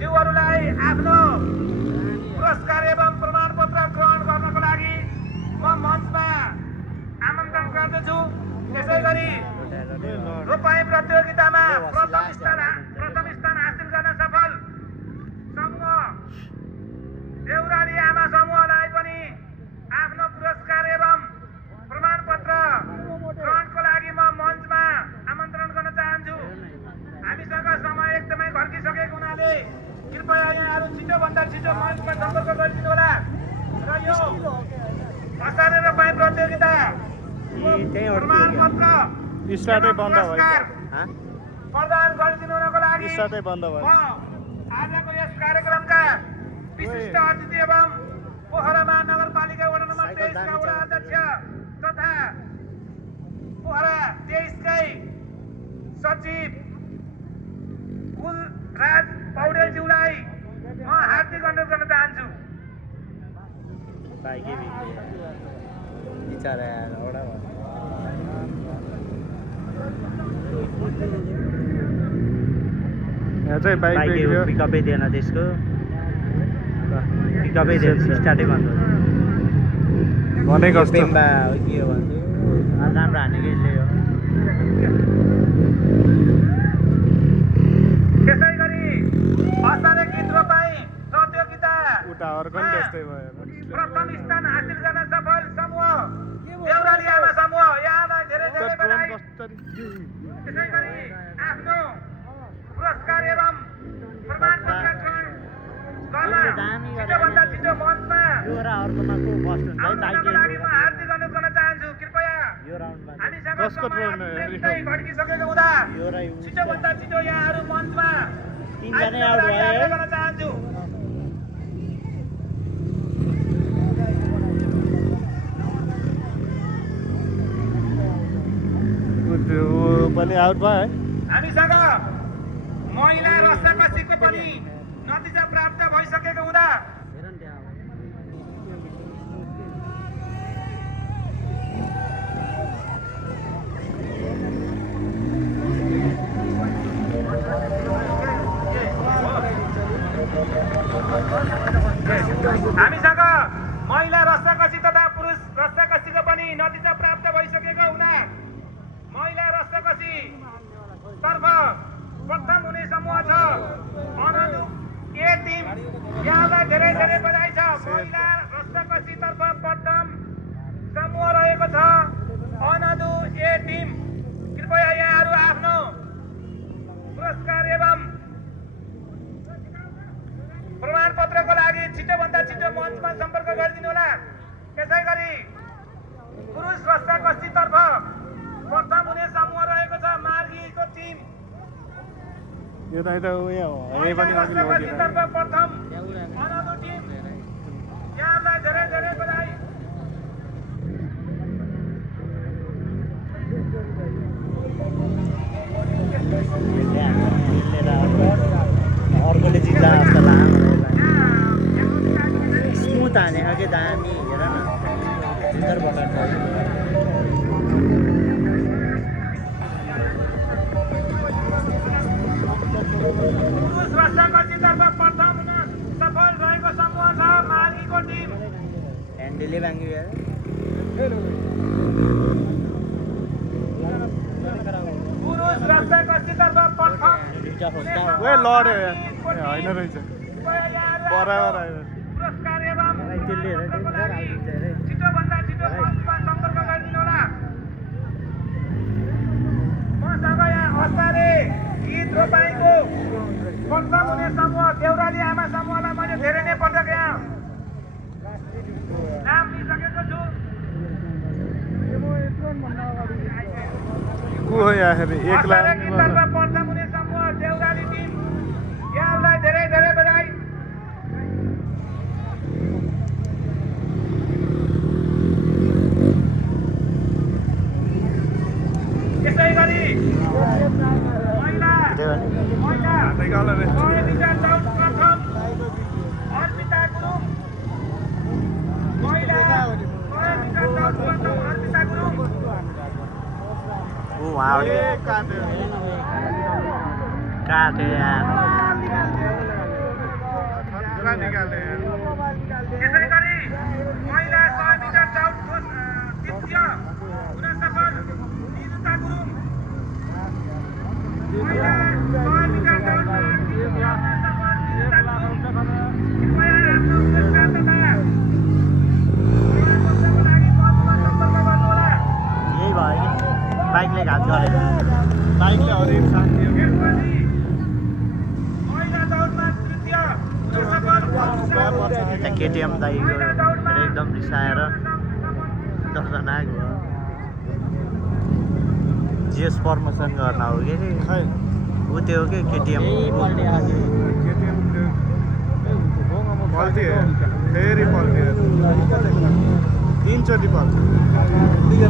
ज्यूहरूलाई आफ्नो पुरस्कार एवं प्रमाणपत्र ग्रहण गर्नको लागि म मञ्चमा आमन्त्रण गर्दछु। त्यसैगरी रोपाई प्रतियोगितामा प्रथम स्थान हासिल गर्न सफल समूह देउराली आमा समूहलाई पनि आफ्नो पुरस्कार एवं प्रमाणपत्र ग्रहणको लागि म मञ्चमा आमन्त्रण गर्न चाहन्छु। हामीसँग समय एकदमै घर्किसकेको हुनाले कृपया यहाँहरू छिटोभन्दा छिटो मञ्चमा सम्पर्क गरिदिनु होला र यो असारे रोपाई प्रतियोगिता प्रमाणपत्र प्रदान गरिदिनुको लागि आजको यस कार्यक्रमका विशिष्ट अतिथि एवं पोखरा महानगरपालिका वडा नम्बर 23 का वडा अध्यक्ष तथा पोखरा 23 कै सचिव कुलराज पौडेलज्यूलाई म हार्दिक अनुरोध गर्न चाहन्छु। यहाँ चाहिँ बाइक पिकअपै दिएन, त्यसको पिकअपै दिएन, स्टार्टै बन्द भनेको के हो भन्थ्यो राम्रो हानेको यसले हो। त्यसै गरी असारे गीत रोपाई प्रतियोगिता प्रथम स्थान हासिल गर्न सफल समूह देउराली आमा समूह यहाँलाई धेरै धेरै बधाई। त्यसै गरी आफ्नो पुरस्कार एवं प्रमाणपत्र ग्रहण गर्न छिटोभन्दा छिटो मञ्चमा आउनको लागि म हार्दिक अनुरोध गर्न चाहन्छु। कृपया हामीसँग समय घटिसकेको हुँदा छिटोभन्दा छिटो यहाँहरू मञ्चमा गर्न चाहन्छु। पनि आउट भयो है। हामीसँग महिला रस्साकसीको पनि नतिजा प्राप्त भइसकेको हुँदा हामीसँग महिला रस्साकसी तथा पुरुष रस्साकसीको पनि नतिजा प्राप्त भइसकेको हुँदा महिला रस्साकसी तर्फ प्रथम हुने समूह छ अननु ए टिम, यहाँलाई धेरै धेरै बधाई छ। महिला रस्साकसी तर्फ प्रथम समूह रहेको छ अननु ए टिम। कृपया यहाँहरू आफ्नो पुरस्कार एवं प्रमाणपत्रको लागि छिटोभन्दा छिटो मञ्चमा सम्पर्क गरिदिनु होला। त्यसै गरी पुरुष रस्साकसी तर्फ प्रथम हुने समूह रहेको छ मार्गीको टिम। यो त तर्फ प्रथम अननु टिम, यहाँलाई धेरै धेरै बधाई। अर्कोले जित्दा जस्तो लाग्यो स्मुथ हानेको के दामी हेर न भित्र बटाट पुरुष रस्साकसीतर्फ प्रथम हुन सफल रहेको समूह छ मार्गीको टिम। ह्यान्डलले भाङ्ग्यो पुरुष रस्साकसीतर्फ प्रथम लड्यो होइन रहेछ बराबर आयो। पुरस्कार एवं छिटोभन्दा छिटो मञ्चमा सम्पर्क गरिदिनु होला। मसँग यहाँ असारे गीत रोपाईको प्रथम हुने समूह देउराली आमा समूहलाई मैले धेरै नै पटक यहाँ नाम लिइसकेको छु। असारे गीततर्फ प्रथम हुने समूह देउराली टिम, यहाँलाई धेरै धेरै बधाई। त्यसै गरी महिला प्रथम अर्पिता गुरुङ, महिला प्रथम अर्पिता गुरुङ। काटे यार खतरा निकाले यार त्यसै गरी महिला 100 मिटर दौड तृतीय हुन सफल निजुता गुरुङ महिला 100 मिटर दौडमा तृतीय हुन सफल निजुता गुरुङ कृपया आफ्नो पुरस्कार तथा प्रमाणपत्रको लागि मसँग सम्पर्क गर्नुहोला यही भयो कि बाइकले घात गरे बाइकले हरेक साथी त्यसपछि महिला दौडमा तृतीय हुन सफल यता केटिएम दाइको एकदम रिसाएर दर्दनाक भयो जिएस प्रमोसन गर्न हो कि खै ऊ त्यो के केटिएम पल्टी फेरि पल्टी 3 चोटि पल्टी यो